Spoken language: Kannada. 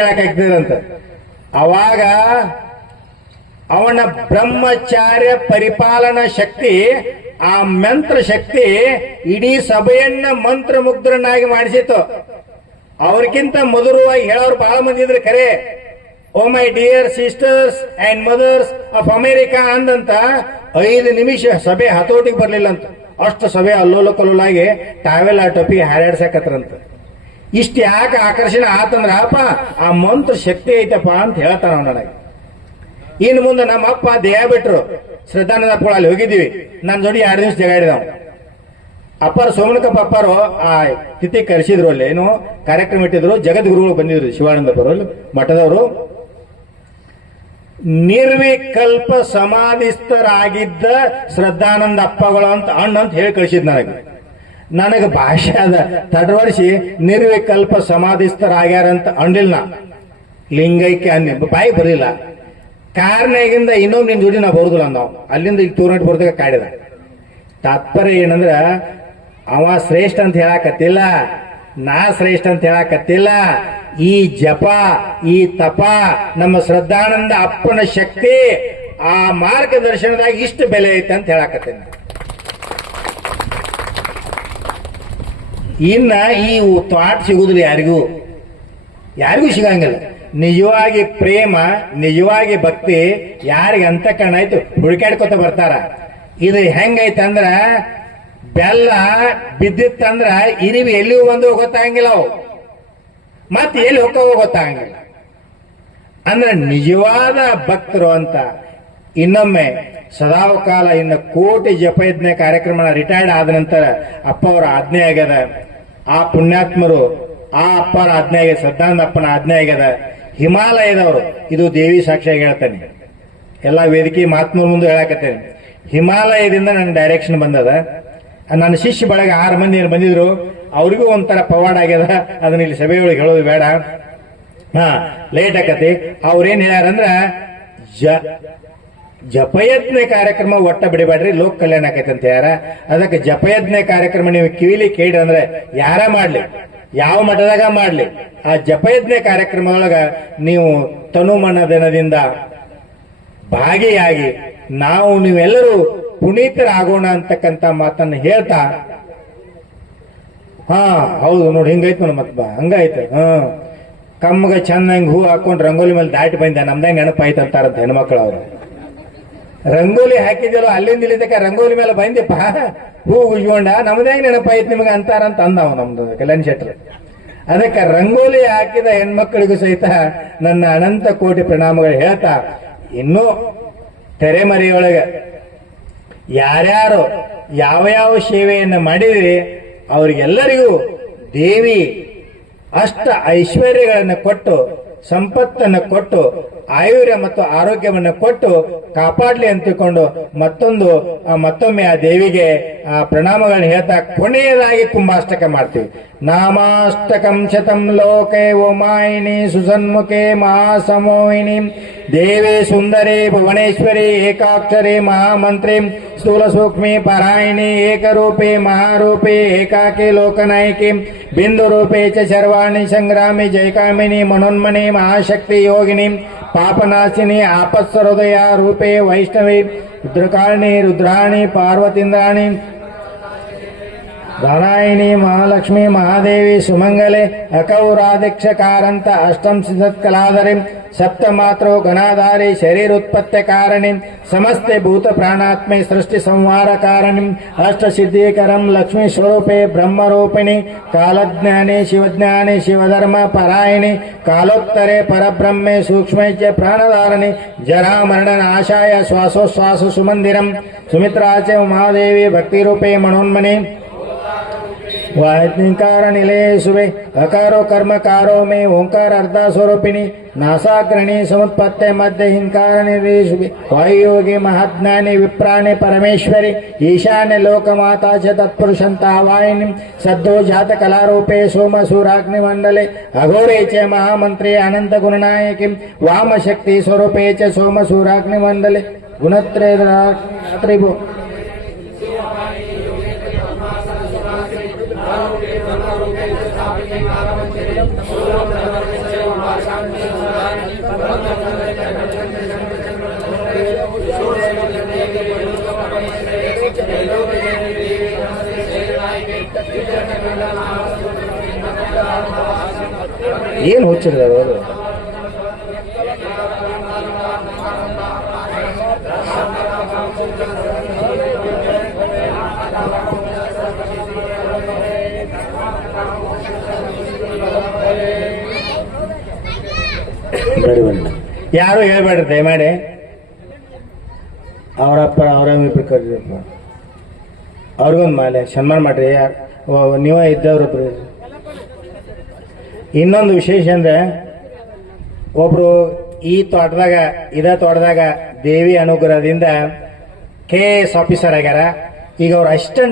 ಕೇಳಕ್ಕಾಗ್ತದಂತ. ಅವಾಗ ಅವನ ಬ್ರಹ್ಮಚಾರ್ಯ ಪರಿಪಾಲನಾ ಶಕ್ತಿ, ಆ ಮಂತ್ರ ಶಕ್ತಿ ಇಡೀ ಸಭೆಯನ್ನ ಮಂತ್ರ ಮುಗ್ಧರನ್ನಾಗಿ ಮಾಡಿಸಿತು ಅವ್ರಿಗಿಂತ ಮಧುರವಾಗಿ ಹೇಳೋರು ಬಹಳ ಮಂದಿ ಇದ್ರೆ ಕರೆ. ಓ my dear sisters and mothers of America ಅಂದಂತ ಐದು ನಿಮಿಷ ಸಭೆ ಹತೋಟಿಗೆ ಬರಲಿಲ್ಲ ಅಂತ ಅಷ್ಟು ಸಭೆ ಅಲ್ಲೋಲ ಕಲ್ಲೋಲಾಗಿ ಟಾವೆಲ್ ಆ ಟೊಪಿ ಹಾರಾಡ್ಸಕತ್ರಂತ. ಇಷ್ಟ ಯಾಕೆ ಆಕರ್ಷಣೆ ಆತಂದ್ರ, ಅಪ್ಪ, ಆ ಮಂತ್ರ ಶಕ್ತಿ ಐತಪ್ಪ ಅಂತ ಹೇಳ್ತಾನ ನನಗೆ. ಇನ್ನು ಮುಂದೆ ನಮ್ಮ ಅಪ್ಪ ದೇಹ ಬಿಟ್ರು ಶ್ರದ್ಧಾನಂದ ಪುಳ ಅಲ್ಲಿ ಹೋಗಿದ್ದೀವಿ. ನನ್ನ ಜೋಡಿ ಎರಡು ದಿವಸ ಜಗಾಡಿದವ್ ಅಪ್ಪರ, ಸೋಮನಕಪ್ಪ ಅಪ್ಪಾರು, ಆ ತಿಥಿ ಕರೆಸಿದ್ರು ಅಲ್ಲಿ, ಏನು ಕಾರ್ಯಕ್ರಮ ಇಟ್ಟಿದ್ರು, ಜಗದ್ಗುರುಗಳು ಬಂದಿದ್ರು ಶಿವಾನಂದಪುರ ಮಠದವರು. ನಿರ್ವಿಕಲ್ಪ ಸಮಾಧಿಸ್ಥರಾಗಿದ್ದ ಶ್ರದ್ಧಾನಂದ ಅಪ್ಪಗಳು ಅಂತ ಅಣ್ಣ ಅಂತ ಹೇಳಿ ಕಳಿಸಿದ್ ನನಗೆ. ನನಗೆ ಭಾಷೆ ಅದ. ತಡವಡಿಸಿ ನಿರ್ವಿಕಲ್ಪ ಸಮಾಧಿಸ್ಥರಾಗ್ಯಾರಂತ ಅಂಡಿಲ್ ನಾ. ಲಿಂಗೈಕ್ಯ ಅನ್ನಿ. ಬಾಯಿ ಬರಲಿಲ್ಲ. ಕಾರ್ನಾಗಿಂದ ಇನ್ನೊಂದು ನಿನ್ ಜೋಡಿ ನಾ ಬರುದಿಲ್ಲ ನಾವು ಅಲ್ಲಿಂದ ಇಲ್ಲಿ ತೂರ್ನಟ್ ಬರ್ದಾಗ ಕಾಡಿದ. ತಾತ್ಪರ್ಯ ಏನಂದ್ರ, ಅವ ಶ್ರೇಷ್ಠ ಅಂತ ಹೇಳಾಕತ್ತಿಲ್ಲ. ನಾ ಶ್ರೇಷ್ಠ ಅಂತ ಹೇಳಾಕತ್ತಿಲ್ಲ. ಈ ಜಪ, ಈ ತಪ, ನಮ್ಮ ಶ್ರದ್ಧಾನಂದ ಅಪ್ಪನ ಶಕ್ತಿ ಆ ಮಾರ್ಗದರ್ಶನದಾಗ ಇಷ್ಟು ಬೆಲೆ ಐತೆ ಅಂತ ಹೇಳಾಕತ್ತೀನಿ ಇನ್ನ ಈ ಥಾಟ್ ಸಿಗುದಿಲ್ಲ ಯಾರಿಗೂ. ಯಾರಿಗೂ ಸಿಗಂಗಿಲ್ಲ. ನಿಜವಾಗಿ ಪ್ರೇಮ, ನಿಜವಾಗಿ ಭಕ್ತಿ, ಯಾರಿಗೆ ಅಂತ ಆಯ್ತು. ಹುಡುಕಾಡ್ಕೊತ ಬರ್ತಾರ. ಇದು ಹೆಂಗೈತಂದ್ರ ಬೆಲ್ಲ ಬಿದ್ದಿತ್ತಂದ್ರ ಇರಿವಿ ಎಲ್ಲಿಯೂ ಬಂದು ಗೊತ್ತಾಗಂಗಿಲ್ಲ ಅವು. ಮತ್ತೆ ಎಲ್ಲಿ ಹೋಗೋ ಗೊತ್ತಾಗಂಗಿಲ್ಲ. ಅಂದ್ರೆ ನಿಜವಾದ ಭಕ್ತರು ಅಂತ ಇನ್ನೊಮ್ಮೆ ಸದಾವಕಾಲ ಇನ್ನು ಕೋಟಿ ಜಪಯಜ್ಞ ಕಾರ್ಯಕ್ರಮ ರಿಟೈರ್ಡ್ ಆದ ನಂತರ ಅಪ್ಪ ಅವರ ಆಜ್ಞೆ ಆಗ್ಯದ. ಆ ಪುಣ್ಯಾತ್ಮರು, ಆ ಅಪ್ಪನ ಆಜ್ಞೆಗೆ ಸದ್ದಾನಂದಪ್ಪನ ಆಜ್ಞೆಯಾಗ್ಯದ ಹಿಮಾಲಯದವರು, ಇದು ದೇವಿ ಸಾಕ್ಷಿಯಾಗಿ ಹೇಳ್ತೇನೆ. ಎಲ್ಲ ವೇದಿಕೆ ಮಹಾತ್ಮರ ಮುಂದೆ ಹೇಳಕತ್ತೇನೆ. ಹಿಮಾಲಯದಿಂದ ನನ್ನ ಡೈರೆಕ್ಷನ್ ಬಂದದ. ನನ್ನ ಶಿಷ್ಯ ಬಳಗ ಆರು ಮಂದಿ ಏನು ಬಂದಿದ್ರು, ಅವ್ರಿಗೂ ಒಂಥರ ಪವಾಡ ಆಗ್ಯದ. ಅದನ್ನ ಇಲ್ಲಿ ಸಭೆಯೊಳಗೆ ಹೇಳೋದು ಬೇಡ. ಹಾ ಲೇಟ್ ಆಕತಿ. ಅವ್ರೇನ್ ಹೇಳ್ಯಾರಂದ್ರ, ಜ ಜಪಯಜ್ಞ ಕಾರ್ಯಕ್ರಮ ಒಟ್ಟ ಬಿಡಬೇಡ್ರಿ, ಲೋಕ ಕಲ್ಯಾಣ ಆಕೈತೆ ಅಂತ ಯಾರ? ಅದಕ್ಕೆ ಜಪಯಜ್ಞ ಕಾರ್ಯಕ್ರಮ ನೀವು ಕಿವಿಲಿ ಕೇಳಿ ಅಂದ್ರೆ ಯಾರ ಮಾಡ್ಲಿ? ಯಾವ ಮಠದಾಗ ಮಾಡ್ಲಿ? ಆ ಜಪಯಜ್ಞ ಕಾರ್ಯಕ್ರಮದೊಳಗ ನೀವು ತನುಮನ ದಿನದಿಂದ ಭಾಗಿಯಾಗಿ ನಾವು ನೀವೆಲ್ಲರೂ ಪುನೀತರಾಗೋಣ ಅಂತಕ್ಕಂತ ಮಾತನ್ನ ಹೇಳ್ತಾ, ಹಾ, ಹೌದು, ನೋಡಿ, ಹಿಂಗೈತ್ ನೋಡಿ ಮತ್ ಬಾ, ಹಂಗೈತೆ. ಹಾ ಕಮ್ಮಗ ಚೆನ್ನಾಗಿ ಹೂ ಹಾಕೊಂಡು ರಂಗೋಲಿ ಮೇಲೆ ದಾಟಿ ಬಂದೆ ನಮ್ದಂಗೆ ನೆನಪಾಯ್ತು ಅಂತಾರಂತ ಹೆಣ್ಮಕ್ಳು ಅವ್ರು. ರಂಗೋಲಿ ಹಾಕಿದ್ಯಲ್ಲ, ಅಲ್ಲಿಂದ ಇಳಿದಕ್ಕೆ ರಂಗೋಲಿ ಮೇಲೆ ಬಂದಿಪ್ಪ ಹೂ ಉಜ್ಕೊಂಡ ನಮ್ದೇ ನೆನಪಾಯ್ತು ನಿಮಗೆ ಅಂತಾರಂತ ಅಂದವ ನಮ್ದು ಕಲ್ಯಾಣ್ ಶೆಟ್ರು. ಅದಕ್ಕೆ ರಂಗೋಲಿ ಹಾಕಿದ ಹೆಣ್ಮಕ್ಳಿಗೂ ಸಹಿತ ನನ್ನ ಅನಂತ ಕೋಟಿ ಪ್ರಣಾಮಗಳು ಹೇಳ್ತಾ, ಇನ್ನೂ ತೆರೆಮರೆಯೊಳಗೆ ಯಾರ್ಯಾರು ಯಾವ ಯಾವ ಸೇವೆಯನ್ನು ಮಾಡಿದ್ರಿ, ಅವರಿಗೆಲ್ಲರಿಗೂ ದೇವಿ ಅಷ್ಟ ಐಶ್ವರ್ಯಗಳನ್ನು ಕೊಟ್ಟು, ಸಂಪತ್ತನ್ನು ಕೊಟ್ಟು ಆಯುರ್ಯ ಮತ್ತು ಆರೋಗ್ಯವನ್ನು ಕೊಟ್ಟು ಕಾಪಾಡ್ಲಿ ಅಂತ ತಿಳ್ಕೊಂಡು ಮತ್ತೊಂದು ಆ ಮತ್ತೊಮ್ಮೆ ಆ ದೇವಿಗೆ ಆ ಪ್ರಣಾಮಗಳನ್ನ ಹೇಳ್ತಾ ಕೊನೆಯದಾಗಿ ಕುಂಭಾಷ್ಟಕ ಮಾಡ್ತೀವಿ ನಾಮಾಷ್ಟಕಂ ಶತಂ ಲೋಕೆ ಉಮಾಯಿನಿ ಸುಸನ್ಮುಖೆ ಮಹಾಸಮೋಹಿನಿ ದೇವಿ ಸುಂದರಿ ಭುವನೇಶ್ವರಿ ಏಕಾಕ್ಷರಿ ಮಹಾಮಂತ್ರಿ ಸ್ಥೂಲ ಸೂಕ್ಷ್ಮಿ ಪರಾಯಣಿ ಏಕರೂಪೆ ಮಹಾರೂಪೆ ಏಕಾಕಿ ಲೋಕನಾಯಕಿ ಬಿಂದು ರೂಪೆ ಚ ಶರ್ವಾಣಿ ಸಂಗ್ರಾಮಿ ಜಯಕಾಮಿನಿ ಮನೋನ್ಮಣಿ ಮಹಾಶಕ್ತಿ ಯೋಗಿನಿ ಪಾಪನಾಶಿನಿ ಆಪತ್ಸಹೃದಯ ರೂಪೇ ವೈಷ್ಣವಿ ರುದ್ರಕಾರಣಿ ರುದ್ರಾಣಿ ಪಾರ್ವತೀಂದ್ರಾಣಿ రణాయిని మహాలక్ష్మి మహాదేవి సుమంగళి సుమంగళే అకౌరాధ్యక్షకారంత అష్టం సిద్ధత్కలాధరి సప్తమాత్రో గణాధారి శరీరుత్పత్తి కారణి సమస్త భూత ప్రాణాత్మే సృష్టి సంవార కారణి అష్ట సిద్ధీకరం లక్ష్మీ స్వరూపే బ్రహ్మరూపిణి కాలజ్ఞాని శివజ్ఞాని శివధర్మ పరాయణి కాలోత్తరే పరబ్రహ్మే సూక్ష్మైక్య ప్రాణధారణి జరామరణ నాశాయ శ్వాసోశ్వాస సుమందిరం సుమిత్రాచే మహాదేవి భక్తి రూపే మనోన్మణి वाहकार निलय अकारो कर्म कारो मे ओंकार अर्धा स्वरूपिणी, नासाग्रणी समुत्पत्ते मध्य हिंकार निलेशु शुभे वायुयोगी महाज्ञानी विप्राणी परमेश्वरी, ईशान्य लोकमाता च तत्पुरुषंता सद्दो जात कलारूपे सोम सूराग्निमंडले अघोरे च महामंत्रे अनंत गुणनायक वाम शक्ति स्वरूपे च सोम सूराग्निमंडले गुणत्रे ಏನು ಹುಚ್ಚಿರ್ದಾರ ಅವರು? ಯಾರು ಹೇಳ್ಬೇಡ್ರಿ ದಯಮಾಡಿ. ಅವರಪ್ಪ ಅವರ ಕರೀರಪ್ಪ ಅವ್ರಿಗೊಂದು ಮಾಲೆ, ಸನ್ಮಾನ ಮಾಡ್ರಿ ನೀವೇ ಇದ್ದವ್ರೊಬ್ರು. ಇನ್ನೊಂದು ವಿಶೇಷ ಅಂದ್ರೆ, ಒಬ್ರು ಈ ತೋಟದಾಗ, ಇದ ತೋಟದಾಗ ದೇವಿ ಅನುಗ್ರಹದಿಂದ ಕೆ ಎಸ್ ಆಫೀಸರ್ ಆಗ್ಯಾರ ಈಗ ಅವ್ರ ಅಸಿಸ್ಟೆಂಟ್